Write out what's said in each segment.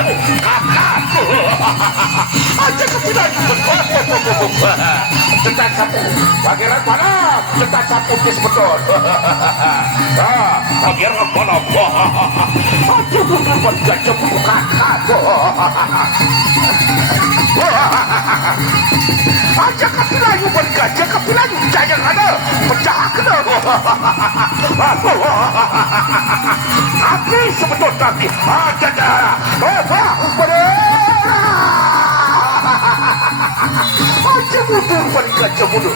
kakak aja kepidayu cetak sapu pangeran balap cetak sapu kis betul pangeran balap aduh bukan gajah kakak aja kepidayu bergajah kepidayu jangan ada pecah kena api sebetulnya tapi aja aja mundur balik aja mundur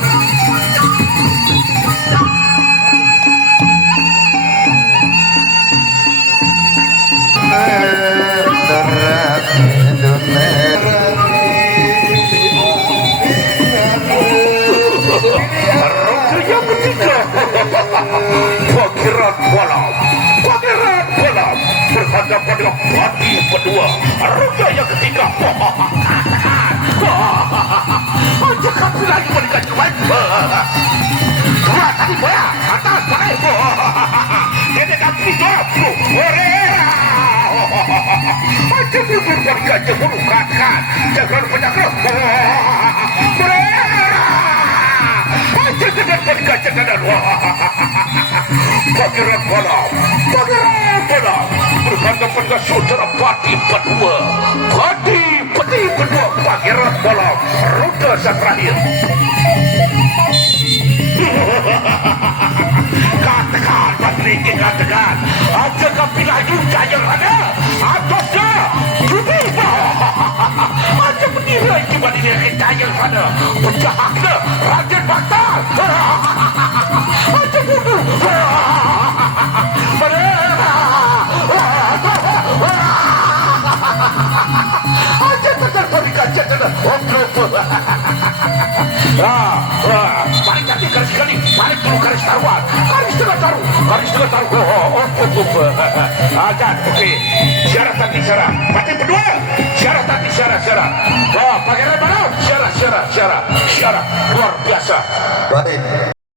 yang ketiga pangeran balap berhadapan dengan pati kedua roda yang ketiga aja kasih lagi mereka cuman dua tadi boya atas pakai ini kaki jawab aja mundur mereka jemur kakak jangan penyakit jangan berkaca dan pangeran balap berhadapan dengan saudara pati kedua pangeran balap roda yang terakhir katakan Patrik katakan aja kapilayu jangan ada atasnya jadi aja berdiri dibanding kita yang ada penjahatnya Raden Batal aja bunuh aja tetap berkaca dengan balik nanti garis sekali balik dulu garis taruhan garis tengah taruh aja oke syarat nanti syarat mati berdua syarat nanti syarat pangeran balap syarat luar biasa baik